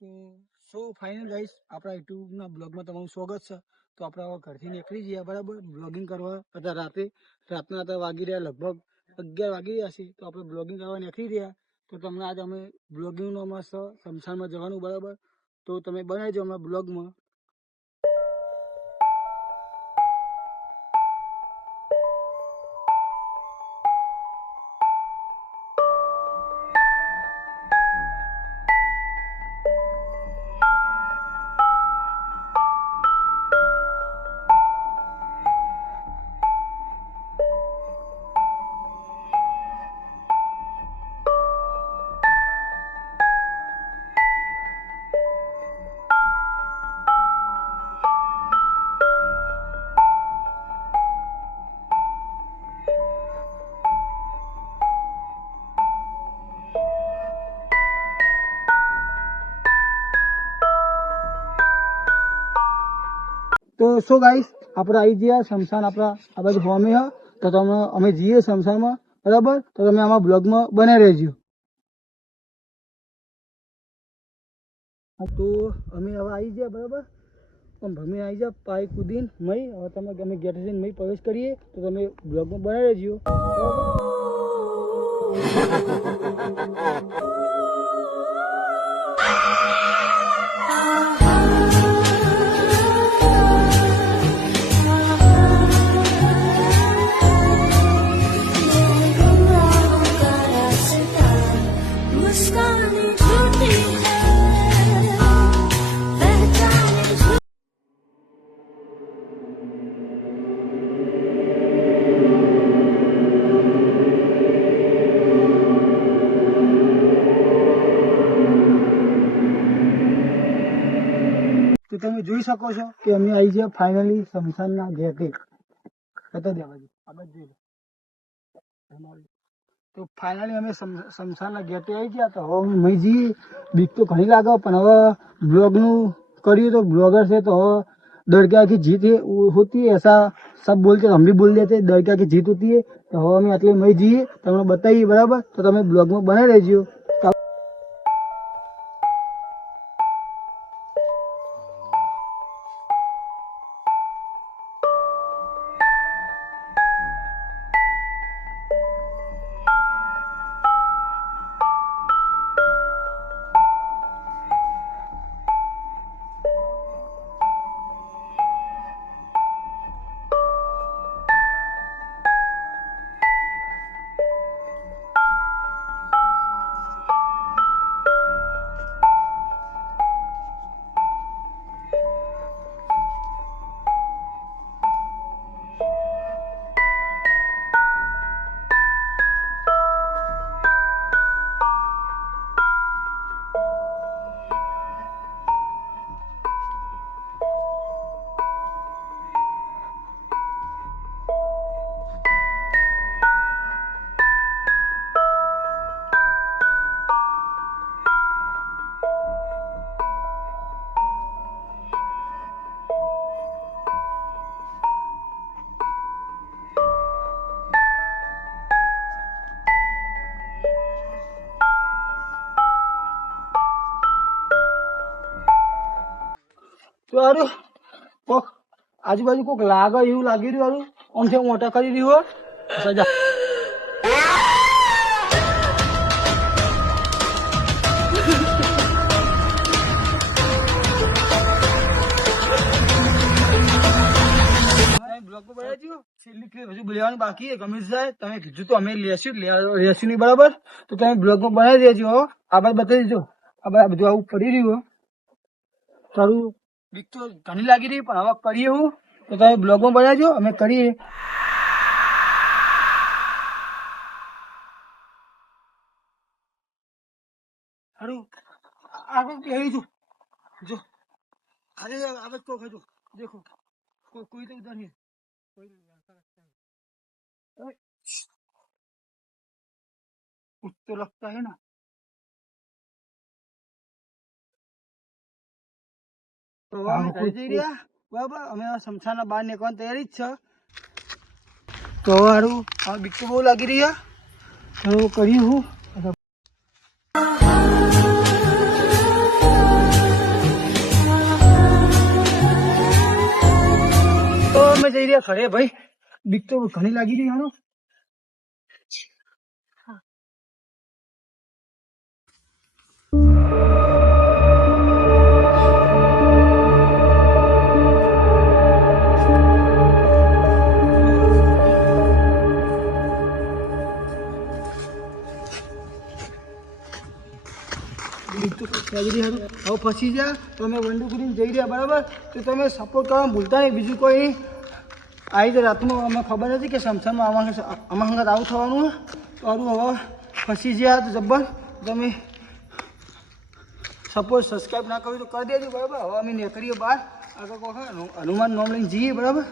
તો સો final guys આપણા યુટ્યુબના બ્લોગમાં તમારું સ્વાગત છે. તો આપણે હવે ઘરથી નીકળી જઈએ બરાબર બ્લોગિંગ કરવા. અત્યારે રાતના અત્યારે વાગી રહ્યા લગભગ 11 વાગી રહ્યા છે. તો આપણે બ્લોગિંગ કરવા નીકળી રહ્યા. તો તમને આજે અમે બ્લોગિંગનો મસ્ત શમશાનમાં જવાનું બરાબર. તો તમે બનાવજો અમારા બ્લોગમાં. તો સો ગાઈસ આપણે આવી ગયા શમશાન આપણા આ બાજુ હોમી હ. તો તમે અમે જઈએ શમશાનમાં બરાબર. તો તમે આમાં બ્લોગમાં બનાવી રહેજો. તો અમે હવે આવી ગયા બરાબર. અમે આવી ગયા પાઈ કુદીન મય. હવે તમે અમે ગેટ જઈને મય પ્રવેશ કરીએ. તો તમે બ્લોગમાં બનાવી રહેજો બરાબર. તો તમે જોઈ શકો છો કે અમે આવી ગયા ફાઇનલી શમશાનના ગેટે. કતો દેવા આ બાજુ જોઈ લો. તો ફાઇનલી અમે શમશાનના ગેટે આવી ગયા. તો હવે અમે જઈએ. બીક તો ઘણી લાગે પણ હવે બ્લોગનું કર્યું તો બ્લોગર છે તો હવે डर क्या कि जीत होती है ऐसा सब बोलते हम भी बोल देते डर क्या कि जीत होती है. तो હવે અમે એટલે મય જઈએ તમને બતાવીએ બરાબર. તો તમે બ્લોગમાં બનાવી રહેજો. તો હારું કોક આજુબાજુ કોક લાગે એવું લાગી રહ્યું. હારું આમ છે મોટા કરી રહ્યું સજા. બ્લોગ બનાવજો. છેલ્લી ક્લિપ હજુ લેવાનું બાકી ગમે જાય. તમે કીધું તો અમે લેશું નહીં બરાબર. તો તમે બ્લોગમાં બનાવી દેજો. આ બાદ બતાવી દેજો. આ બાદ બધું આવું પડી રહ્યું. તારું બીક તો ઘણી લાગી રહી પણ હવે કરીએ હું. તો તમે બ્લોગમાં બનાવજો અમે કરીએ. સારું આગળ કહી છું જો આજે આવાજ को खजो देखो कोई तो उधर नहीं कोई कुछ तो लगता है ना. તો અમે ઘરે જઈ રહ્યા બરાબર. અમે શમશાનના બહાર નીકળવાની તૈયારી જ છે. તો હારું હવે બીક તો બહુ લાગી રહી. તો કર્યું હું રહ્યા ખરે ભાઈ, બીક તો ઘણી લાગી રહી હાલો. હવે ફસી જા તો અમે વંડુ કરીને જઈ રહ્યા બરાબર. તો તમે સપોર્ટ કરવા ભૂલતા નહીં, બીજું કોઈ નહીં. આવી તો રાતમાં અમને ખબર હતી કે સમસાનમાં આમાં હંગાત આવું થવાનું. તો સારું હવે ફસી ગયા તો જબ્બર. તમે સપોર્ટ સબસ્ક્રાઈબ ના કર્યું તો કરી દેજો બરાબર. હવે અમે નીકળીએ બહાર આગળ હનુમાન નોમ લઈને જઈએ બરાબર.